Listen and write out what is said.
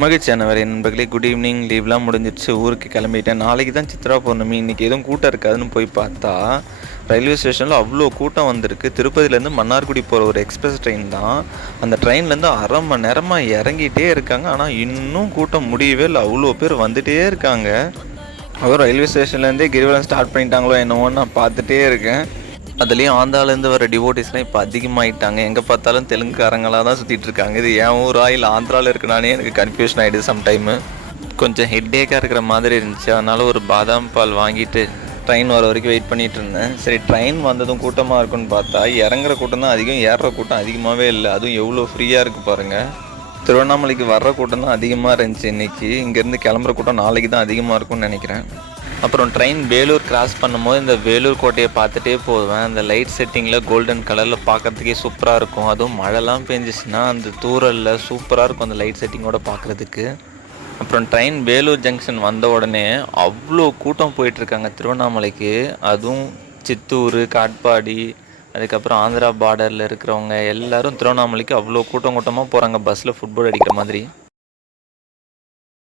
மகிழ்ச்சியான வேறு நண்பர்களே, குட் ஈவினிங். லீவ்லாம் முடிஞ்சிடுச்சு, ஊருக்கு கிளம்பிட்டேன். நாளைக்கு தான் சித்ரா பௌர்ணமி. இன்றைக்கி எதுவும் கூட்டம் இருக்காதுன்னு போய் பார்த்தா, ரயில்வே ஸ்டேஷனில் அவ்வளோ கூட்டம் வந்திருக்கு. திருப்பதியிலேருந்து மன்னார்குடி போகிற ஒரு எக்ஸ்பிரஸ் ட்ரெயின் தான். அந்த ட்ரெயின்லேருந்து அரை மணி நேரமாக இறங்கிட்டே இருக்காங்க. ஆனால் இன்னும் கூட்டம் முடியவே இல்லை. அவ்வளோ பேர் வந்துகிட்டே இருக்காங்க. அதுவும் ரயில்வே ஸ்டேஷன்லேருந்தே கிரிவலம் ஸ்டார்ட் பண்ணிட்டாங்களோ என்னவோன்னு நான் பார்த்துட்டே இருக்கேன். அதுலேயும் ஆந்திராலேருந்து வர டிவோட்டிஸ்லாம் இப்போ அதிகமாகிட்டாங்க. எங்கே பார்த்தாலும் தெலுங்குக்காரங்களாக தான் சுற்றிட்டு இருக்காங்க. இது என் ஊரா இல்லை ஆந்திராவில் இருக்கனானே எனக்கு கன்ஃபியூஷன் ஆகிடுது சம்டைமு. கொஞ்சம் ஹெட்டேக்காக இருக்கிற மாதிரி இருந்துச்சு. அதனால் ஒரு பாதாம் பால் வாங்கிட்டு ட்ரெயின் வர வரைக்கும் வெயிட் பண்ணிகிட்டு இருந்தேன். சரி, ட்ரெயின் வந்ததும் கூட்டமாக இருக்குன்னு பார்த்தா இறங்குற கூட்டம் தான் அதிகம், ஏறுற கூட்டம் அதிகமாகவே இல்லை. அதுவும் எவ்வளோ ஃப்ரீயாக இருக்குது பாருங்கள். திருவண்ணாமலைக்கு வர்ற கூட்டம் தான் அதிகமாக இருந்துச்சு இன்றைக்கி. இங்கேருந்து கிளம்புற கூட்டம் நாளைக்கு தான் அதிகமாக இருக்கும்னு நினைக்கிறேன். அப்புறம் ட்ரெயின் வேலூர் கிராஸ் பண்ணும்போது இந்த வேலூர் கோட்டையை பார்த்துட்டே போவேன். அந்த லைட் செட்டிங்கில் கோல்டன் கலரில் பார்க்குறதுக்கே சூப்பராக இருக்கும். அதுவும் மழைலாம் பெஞ்சிச்சுன்னா அந்த தூரலில் சூப்பராக இருக்கும் அந்த லைட் செட்டிங்கோடு பார்க்குறதுக்கு. அப்புறம் ட்ரெயின் வேலூர் ஜங்ஷன் வந்த உடனே அவ்வளோ கூட்டம் போயிட்டுருக்காங்க திருவண்ணாமலைக்கு. அதுவும் சித்தூர், காட்பாடி, அதுக்கப்புறம் ஆந்திரா பார்டரில் இருக்கிறவங்க எல்லோரும் திருவண்ணாமலைக்கு அவ்வளோ கூட்டமாக போகிறாங்க பஸ்ஸில் ஃபுட்பால் அடிக்கிற மாதிரி.